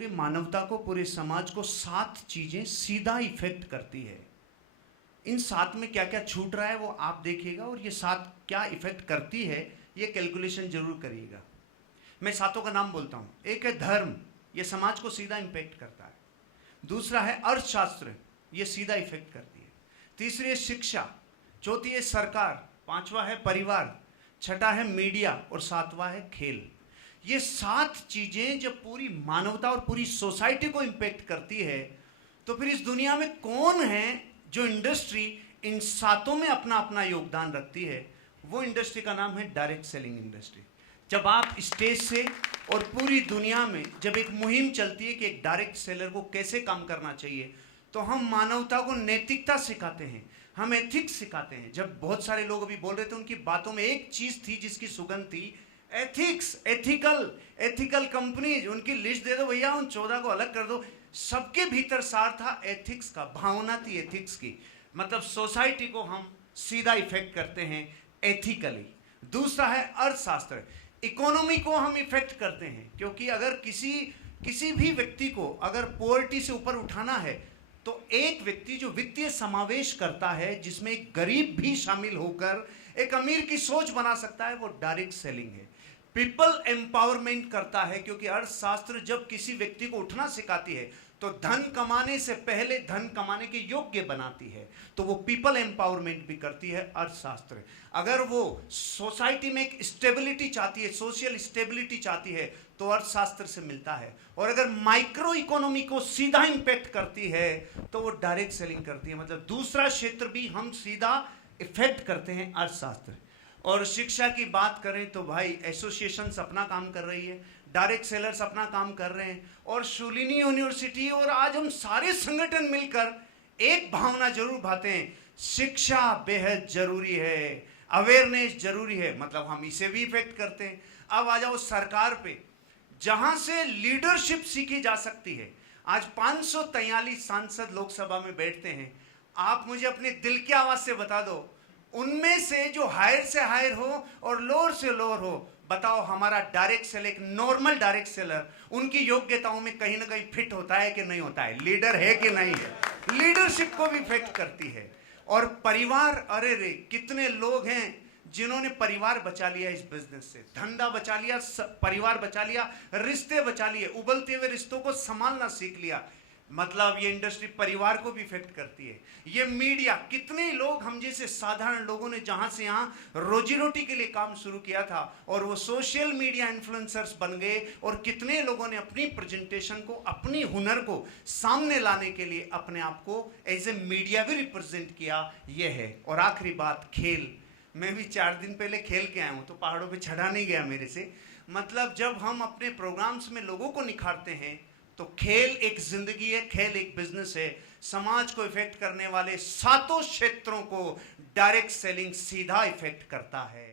पूरी मानवता को, पूरे समाज को 7 चीजें सीधा इफेक्ट करती है। इन 7 में क्या क्या छूट रहा है वो आप देखिएगा, और ये 7 क्या इफेक्ट करती है ये कैलकुलेशन जरूर करिएगा। मैं 7 का नाम बोलता हूं। एक है धर्म, ये समाज को सीधा इम्पैक्ट करता है। दूसरा है अर्थशास्त्र, ये सीधा इफेक्ट करती है। तीसरी है शिक्षा, चौथी है सरकार, पांचवा है परिवार, छठा है मीडिया और सातवां है खेल। ये 7 चीजें जब पूरी मानवता और पूरी सोसाइटी को इम्पैक्ट करती है, तो फिर इस दुनिया में कौन है जो इंडस्ट्री इन 7 में अपना अपना योगदान रखती है? वो इंडस्ट्री का नाम है डायरेक्ट सेलिंग इंडस्ट्री। जब आप स्टेज से और पूरी दुनिया में जब एक मुहिम चलती है कि एक डायरेक्ट सेलर को कैसे काम करना चाहिए, तो हम मानवता को नैतिकता सिखाते हैं, हम एथिक्स सिखाते हैं। जब बहुत सारे लोग अभी बोल रहे थे, उनकी बातों में एक चीज थी जिसकी सुगंध थी, एथिक्स, एथिकल कंपनीज। उनकी लिस्ट दे दो भैया, उन 14 को अलग कर दो। सबके भीतर सार था एथिक्स का, भावना थी एथिक्स की। मतलब सोसाइटी को हम सीधा इफेक्ट करते हैं एथिकली। दूसरा है अर्थशास्त्र, इकोनॉमी को हम इफेक्ट करते हैं, क्योंकि अगर किसी भी व्यक्ति को अगर पॉवर्टी से ऊपर उठाना है, तो एक व्यक्ति जो वित्तीय समावेश करता है, जिसमें एक गरीब भी शामिल होकर एक अमीर की सोच बना सकता है, वो डायरेक्ट सेलिंग है। पीपल एम्पावरमेंट करता है, क्योंकि अर्थशास्त्र जब किसी व्यक्ति को उठना सिखाती है तो धन कमाने से पहले धन कमाने के योग्य बनाती है, तो वो पीपल एम्पावरमेंट भी करती है अर्थशास्त्र। अगर वो सोसाइटी में एक स्टेबिलिटी चाहती है, सोशल स्टेबिलिटी चाहती है, तो अर्थशास्त्र से मिलता है। और अगर माइक्रो इकोनॉमी को सीधा इंपैक्ट करती है, तो वो डायरेक्ट सेलिंग करती है। मतलब दूसरा क्षेत्र भी हम सीधा इफेक्ट करते हैं अर्थशास्त्र। और शिक्षा की बात करें तो भाई एसोसिएशंस अपना काम कर रही है, डायरेक्ट सेलर्स अपना काम कर रहे हैं, और शूलिनी यूनिवर्सिटी और आज हम सारे संगठन मिलकर एक भावना जरूर भाते हैं, शिक्षा बेहद जरूरी है, अवेयरनेस जरूरी है। मतलब हम इसे भी इफेक्ट करते हैं। अब आ जाओ सरकार पे, जहां से लीडरशिप सीखी जा सकती है। आज 543 सांसद लोकसभा में बैठते हैं। आप मुझे अपने दिल की आवाज से बता दो, उनमें से जो हायर से हायर हो और लोअर से लोअर हो, बताओ हमारा डायरेक्ट सेलर, एक नॉर्मल डायरेक्ट सेलर, उनकी योग्यताओं में कहीं ना कहीं फिट होता है कि नहीं होता है? लीडर है कि नहीं है? लीडरशिप को भी इफेक्ट करती है। और परिवार, अरे रे कितने लोग हैं जिन्होंने परिवार बचा लिया इस बिजनेस से, धंधा बचा लिया, परिवार बचा लिया, रिश्ते बचा लिए, उबलते हुए रिश्तों को संभालना सीख लिया। मतलब ये इंडस्ट्री परिवार को भी इफेक्ट करती है। ये मीडिया, कितने लोग हम जैसे साधारण लोगों ने जहां से यहां रोजी रोटी के लिए काम शुरू किया था, और वो सोशल मीडिया इन्फ्लुएंसर्स बन गए, और कितने लोगों ने अपनी प्रेजेंटेशन को, अपनी हुनर को सामने लाने के लिए अपने आप को एज ए मीडिया भी रिप्रेजेंट किया। ये है। और आखिरी बात, खेल। मैं भी 4 दिन पहले खेल के आया हूं, तो पहाड़ों पे चढ़ा नहीं गया मेरे से। मतलब जब हम अपने प्रोग्राम्स में लोगों को निखारते हैं, तो खेल एक जिंदगी है, खेल एक बिजनेस है। समाज को इफेक्ट करने वाले 7 क्षेत्रों को डायरेक्ट सेलिंग सीधा इफेक्ट करता है।